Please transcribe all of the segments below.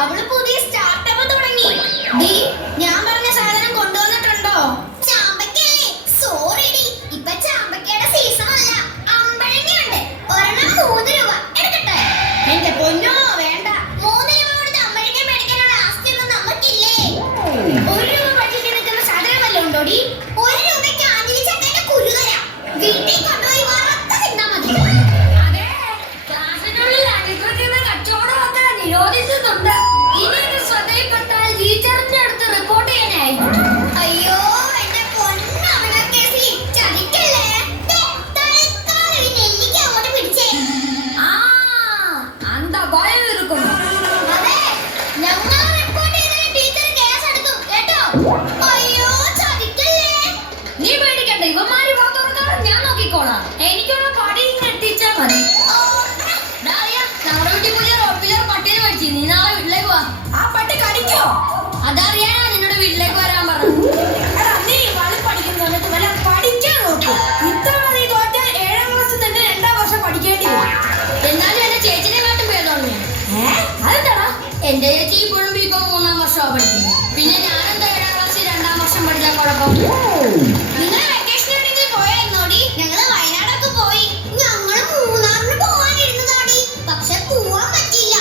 അവള് പുതിയ സ്റ്റാർട്ടപ്പ് തുടങ്ങി. ഞാൻ പറഞ്ഞ സാധനം കൊണ്ടുവന്നിട്ടുണ്ടോ? ചാമ്പക്കല്ലേ? സോറി ഡി, ഇപ്പൊ ചാമ്പക്കയുടെ സീസൺ അല്ല. അമ്പഴങ്ങയുണ്ട്, ഒരെണ്ണം 3 രൂപ. എടുക്കട്ടെ? എന്റെ പൊന്നോ വേണ്ട. 3 രൂപ കൊടുത്ത് അമ്പഴങ്ങ മേടിക്കാനുള്ള ആസ്തിയൊന്നും നമുക്കില്ലേ. 1 രൂപ പഠിക്കാൻ നിൽക്കുന്ന സാധനം വല്ലതും ഉണ്ടോടി? 1 രൂപയ്ക്ക് ആഞ്ഞിലി ചക്കന്റെ കുരു തരാം. വീട്ടിൽ കൊണ്ടുപോയി വറുത്ത് തിന്നാ മതി. നിരോധിച്ചിട്ടുണ്ട്. ഇനി ഇത് ശ്രദ്ധയിൽപ്പെട്ടാൽ ടീച്ചറിന്റെ അടുത്ത് റിപ്പോർട്ട് ചെയ്യാനായിരിക്കും. അയ്യോ എന്റെ പൊന്നവനക്കേസി, ചതിക്കല്ലേ. തൽക്കാലം ഈ നെല്ലിക്ക അങ്ങോട്ട് പിടിച്ചേ. അന്താ ഭയം ഇരിക്കുന്നു. അതെ, ഞങ്ങൾ റിപ്പോർട്ട് ചെയ്താൽ ടീച്ചർ കേസ് എടുക്കും കേട്ടോ. അയ്യോ ചതിക്കല്ലേ. നീ പേടിക്കണ്ട, ഇവന്മാര് വാ തുറക്കാതെ ഞാൻ നോക്കിക്കോളാം. എനിക്കുള്ള പടി എത്തിച്ചാൽ മതി. നീ നാളെ വീട്ടിലേക്ക് വാ. ആ പട്ടി കടിക്കോ? അതറിയാനാ നിന്നോട് വീട്ടിലേക്ക് വരാൻ പറഞ്ഞു. നീ വളി പഠിക്കുന്നു എന്നിട്ട് വല്ല പഠിക്കാൻ നോക്കൂ. ഇത്തവണ നീ തോറ്റാൽ 7ാം ക്ലാസ്സിൽ തന്നെ 2ാം വർഷം പഠിക്കേണ്ടി വരും. എന്നാലും എന്റെ ചേച്ചിനെ കാട്ടും പേരുള്ളൂ. അതെന്താടാ? എന്റെ ചേച്ചി ഇപ്പോഴും ബികോം 3ാം വർഷമാണ് പഠിക്കുന്നത്. പിന്നെ ഞാനെന്താ 7ാം ക്ലാസ്സിൽ 2ാം വർഷം പഠിക്കാൻ കുഴപ്പം? നിങ്ങൾ വെക്കേഷൻ എവിടെയെങ്കിലും പോയായിരുന്നോടി? ഞങ്ങള് വയനാടൊക്കെ പോയി. ഞങ്ങള് മൂന്നാറിന് പോവാനിരുന്നതാടി, പക്ഷെ പോവാൻ പറ്റില്ല.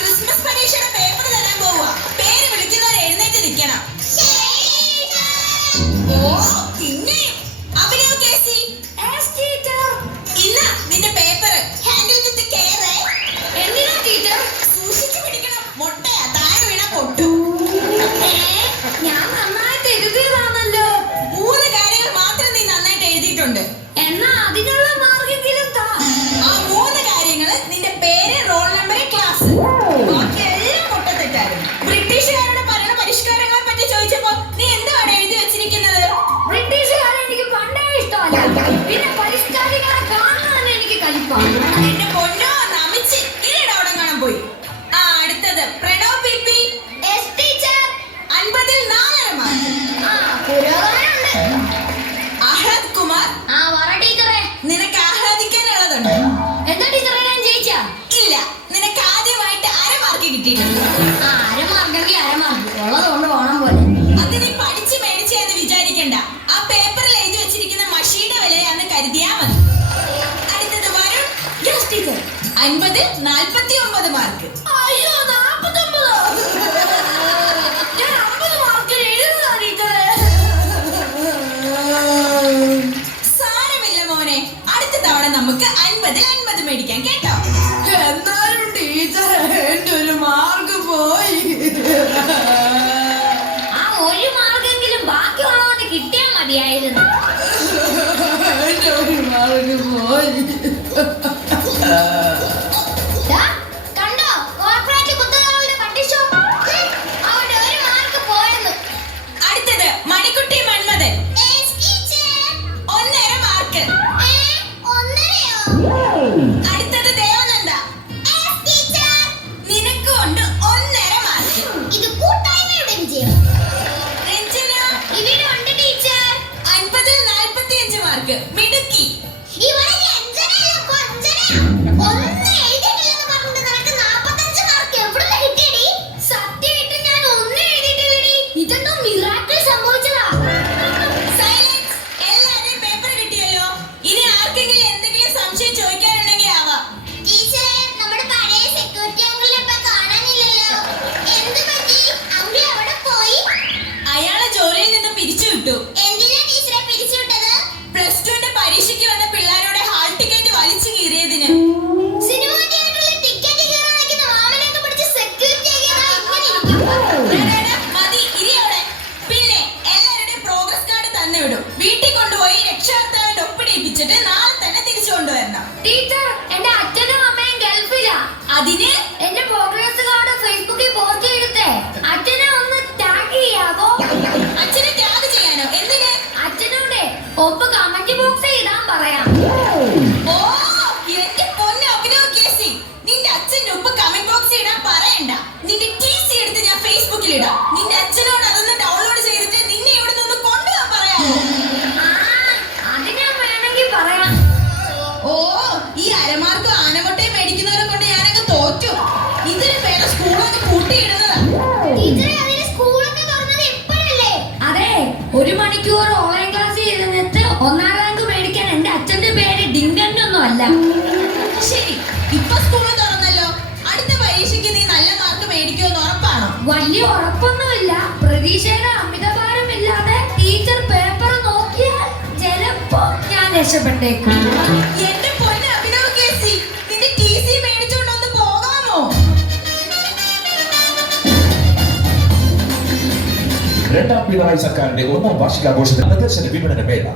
ക്രിസ്മസ് പരീക്ഷയുടെ പേപ്പർ തരാൻ പോവാ. പേര് വിളിക്കുന്നവർ എഴുന്നേറ്റ് നിൽക്കണം. ഓ പിന്നെ അഭിനവ് കേസി, ഇന്ന് നിന്റെ പേപ്പർ ഹാൻഡിൽ വിത്ത് കെയർ. എന്തിനാ ടീച്ചർ? സൂക്ഷിച്ചു പിടിക്കണം, മൊട്ടയാ, താഴെ വീണ പൊട്ടും. ഞാൻ നന്നായിട്ട് എഴുതിയതാണല്ലോ. 3 കാര്യങ്ങൾ മാത്രം നീ നന്നായിട്ട് എഴുതിയിട്ടുണ്ട്. എന്നാ അതിനുള്ള മാർക്കെങ്കിലും താ. ആ 3 കാര്യങ്ങൾ നിന്റെ പേര്, റോൾ നമ്പർ, ക്ലാസ്. ബാക്കി എല്ലാം പൊട്ടത്തെറ്റായിരുന്നു. ബ്രിട്ടീഷുകാരുടെ ഭരണ പരിഷ്കാരങ്ങളെ പറ്റി ചോദിച്ചപ്പോ നീ എന്താണ് എഴുതി വെച്ചിരിക്കുന്നത്? ബ്രിട്ടീഷുകാരെ എനിക്ക് പണ്ടേ ഇഷ്ടമല്ല. പിന്നെ പരിഷ്കാരികളെ കാണാൻ എനിക്ക് കലിപ്പാണ്. എന്റെ പൊന്നോ നമിച്ച് ഇരയുടെ അവിടെ കാണാൻ പോയി. അടുത്തത് പ്രണവ് പിപി. 50ൽ 4.5 മാർക്ക്. ആഹ്ലാദ് കുമാർ. നിനക്ക് ആഹ്ലാദിക്കാനുള്ളതുണ്ട്. എന്താ ടീച്ചറെ ഞാൻ ജയിച്ചാ? ഇല്ല, നിനക്ക് ആദ്യമായിട്ട് 1/2 മാർക്ക് കിട്ടിയിട്ടുണ്ട്. 1/2 മാർക്കെങ്കിൽ 1/2 മാർക്ക് ഉള്ളതുകൊണ്ട് ഓണം പോലെ. അത് നീ പഠിച്ച് മേടിച്ചെന്ന് വിചാരിക്കണ്ട. ആ പേപ്പറിൽ എഴുതി വെച്ചിരിക്കുന്ന മഷിയുടെ വിലയാന്ന് കരുതിയാ മതി. അടുത്തത് വരുൺ. 50ൽ 49 മാർക്ക്. അയ്യോ 49. ഞാൻ 50 മാർക്കിൽ എഴുതുന്നതാ ടീച്ചറെ. സാരമില്ല മോനെ, അടുത്ത തവണ നമുക്ക് 50ൽ 50 മേടിക്കാം കേട്ടോ. എന്നാലും ടീച്ചർ എന്റെ 1 മാർക്ക് പോയി. ആ 1 മാർക്കെങ്കിലും ബാക്കിയുള്ളവന് കിട്ടിയാ മതിയായിരുന്നു. എന്റെ 1 മാർക്ക് പോയി. കണ്ടോ കോർപ്പറേറ്റ് കുത്തകളുടെ പട്ടിഷോ? അവന്റെ 1 മാർക്ക് പോയെന്ന്. അടുത്തത് മണിക്കുട്ടി മന്മഥൻ. 1.5 മാർക്ക്. അടുത്തത് ദേവനന്ദ. നിനക്ക് കൊണ്ട് 1.5 മാർക്ക്. ഇത് കൂട്ടായ്മയുടെ വിജയം. രഞ്ജന. ഇവിടെ ഉണ്ട് ടീച്ചർ. 50ൽ 45 മാർക്ക്. മിടുക്കി. ഇവിടെ രഞ്ജനയല്ല കൊഞ്ചന. ഒന്നും എഴുതിയിട്ടില്ലെന്ന് പറഞ്ഞിട്ട് നിനക്ക് 45 മാർക്ക് എവിടുന്ന് കിട്ടിയടി? സത്യമായിട്ട് ഞാൻ ഒന്നും എഴുതിയിട്ടില്ലടി. ഇതെന്തോ മിറാക്കിൾ സംഭവിച്ചതാ. സൈലൻസ്. എല്ലാവരും പേപ്പർ കിട്ടിയല്ലോ. ഇനി ആർക്കെങ്കിലും എന്തെങ്കിലും സംശയം ചോദിക്കാനുണ്ടെങ്കിൽ ആവാം. ടീച്ചറെ, നമ്മുടെ പഴയ സെക്യൂരിറ്റി അങ്കിളിനെ ഇപ്പൊ കാണാനില്ലല്ലോ. എന്ത് മതി, ഇനി അവിടെ. പിന്നെ എല്ലാവരുടെയും പ്രോഗ്രസ് കാർഡ് തന്നെ വിടും. വീട്ടിൽ കൊണ്ടുപോയി രക്ഷകർത്താവിന്റെ ഒപ്പിടിപ്പിച്ചിട്ട് നാളെ തന്നെ തിരിച്ചു കൊണ്ടുവരണം. ടീച്ചർ, എന്റെ അച്ഛനും അമ്മയും ഗൾഫിലാ. അതിന് എന്റെ പ്രോഗ്രസ് കാർഡ് ഫേസ്ബുക്കിൽ പോസ്റ്റ് ചെയ്തിട്ടേ അച്ഛനെ ഒന്ന് ടാഗ് ചെയ്യാവോ? അച്ഛനെ ത്യാഗ് ചെയ്യാനോ? എന്തിന്? അച്ഛനോടെ ഒപ്പ് കമന്റ് ബോക്സിൽ ഇടാൻ പറയാം. ഓ, എന്റെ പൊന്നെ അഭിനവ് കേസി, നിന്റെ അച്ഛന്റെ ഉപ്പ് കമന്റ് ബോക്സിൽ ഇടാൻ പറയണ്ട. നിന്റെ TC എടുത്ത് ഞാൻ ഫേസ്ബുക്കിൽ ഇടാം. നിന്റെ അച്ഛനോട് അതൊന്ന് ഡൗൺലോഡ് ചെയ്തിട്ട് നിന്നെ ഇവിടെ നിന്ന് കൊണ്ടുപോകാൻ പറയാമോ? അത് ഞാൻ വേണമെങ്കിൽ പറയാം. ഓ, ഈ അരമാർക്കും ആനമുട്ടയും മേടിക്കുന്നവരെ കൊണ്ട് ഞാനങ്ങ് തോറ്റു. ഇതിന് പേരെ സ്കൂളൊക്കെ പൂട്ടിയിടുന്നതാ. അതെ, 1 മണിക്കൂർ ഓൺലൈൻ ക്ലാസ് ഇരുന്നിട്ട് 1ാം റാങ്ക് മേടിക്കാൻ എന്റെ അച്ഛന്റെ പേര് ഡിങ്കന്നൊന്നും അല്ല. ശരി, ഇപ്പൊ സ്കൂൾ തുറന്നല്ലോ. അടുത്ത പരീക്ഷയ്ക്ക് നീ നല്ല മാർക്ക് മേടിക്കുമെന്ന് ഉറപ്പാണോ? വലിയ ഉറപ്പൊന്നുമില്ല. പ്രതീക്ഷയുടെ അമിതഭാരമില്ലാതെ ടീച്ചർ പേപ്പർ നോക്കിയാൽ ചിലപ്പോ ഞാൻ രക്ഷപ്പെട്ടേക്കും. എന്റെ പൊന്നെ അഭിനവ് കേസി, നിന്റെ TC മേടിച്ചോണ്ടൊന്ന് പോകാമോ? രണ്ടാം പിണറായി സർക്കാരിന്റെ 1ാം വാർഷികാഘോഷത്തിൽ പ്രദർശന വിപണന വേള